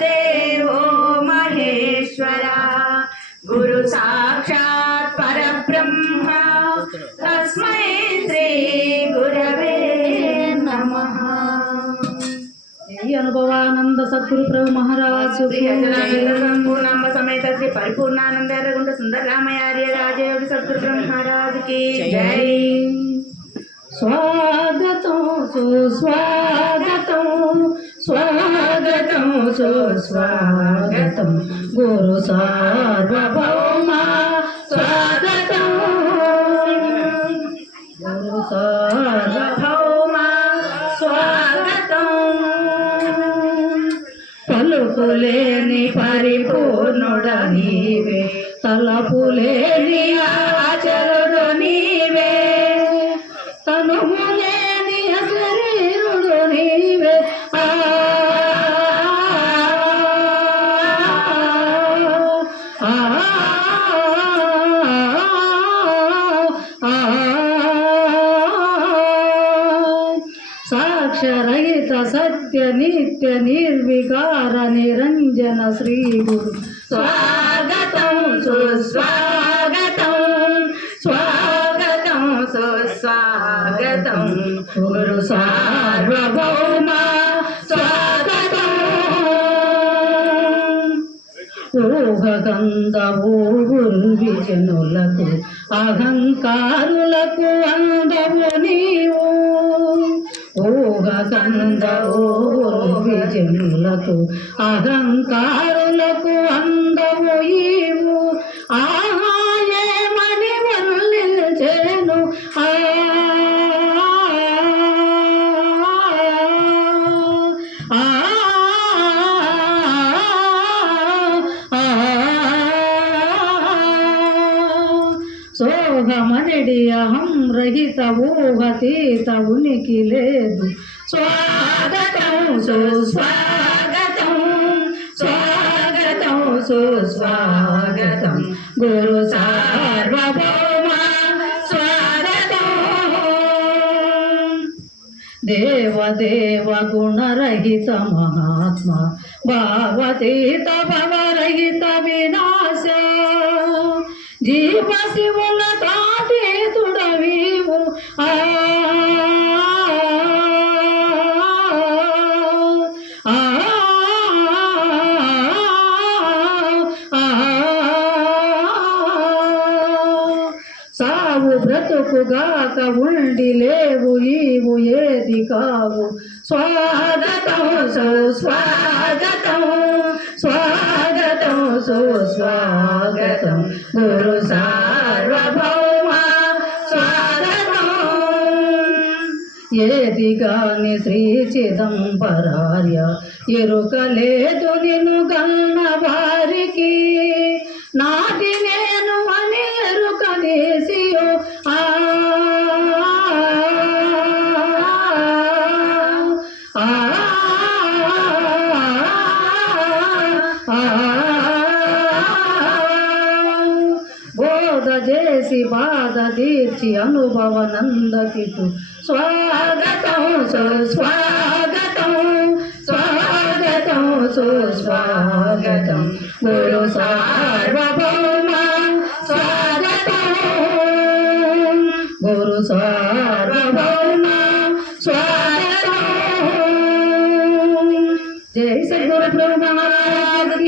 नमस्ते ओ महेश्वरा गुरु साक्षात् परब्रह्म तस्मै श्री गुरवे नमः ఈ అనుభవానంద సద్గురు ప్రభు మహారాజు శ్రీ అచలానంద సంపూర్ణాంబ సమేత శ్రీ పరిపూర్ణానంద ఎర్రగుంట సుందర రామయార్య రాజయోగి సద్గురు బ్రహ్మరాజుకి జై స్వాగతం సుస్వాగతం సుస్వాగతం గురు సార్వభౌమ స్వాగతం. గురు సార్వభౌమ స్వాగతం. పలుకులేని పరిపూర్ణుడ నీవే తలపులేని ఆచరుడు నీవే. సాక్షరహిత సత్య నిత్య నిర్వికార నిరంజన శ్రీ గురు స్వాగతం సుస్వాగతం స్వాగతం సుస్వాగతం. గురు సార్వభౌమ స్వాగతం. ఊహగంధ ఊగురు విజనులకు అహంకారులకు అందము నీవు. ఊహగంధ ఊగురు విజనులకు అహంకారులకు ಗಮನೆಡಿಯಹಂ ರಹಿತವೋಹ ಸೀತವು ನಿಖಿಲೇದು ಸ್ವಾಗತಂ ಸುಸ್ವಾಗತಂ ಸ್ವಾಗತಂ ಸುಸ್ವಾಗತಂ ಗುರು ಸಾರ್ವಭೌಮ देवदेव गुणरहित महात्मा भावतीत भवरहित विनाश జీవ శివుల తాతీతుడవీవు ఆ. ఆ, బ్రతుకుగాక ఉండి లేవు ఈవు ఏది కావు. స్వాగతం సుస్వాగతం స్వాగతం. సుస్వాగతం గురు సార్వభౌమ స్వాగతం. ఏది కాని శ్రీ చిదంబరార్య ఎరుకలేదు నిన్ను గన్న వారికి. నాటి చేసి బాధ తీర్చి అనుభవనందకిటు స్వాగతం సుస్వాగతం స్వాగతం. సుస్వాగతం గురు సార్వభౌమ స్వాగతం. గురు సార్వభౌమ స్వాగతం. జై సద్గురు ప్రభు మహారాజ్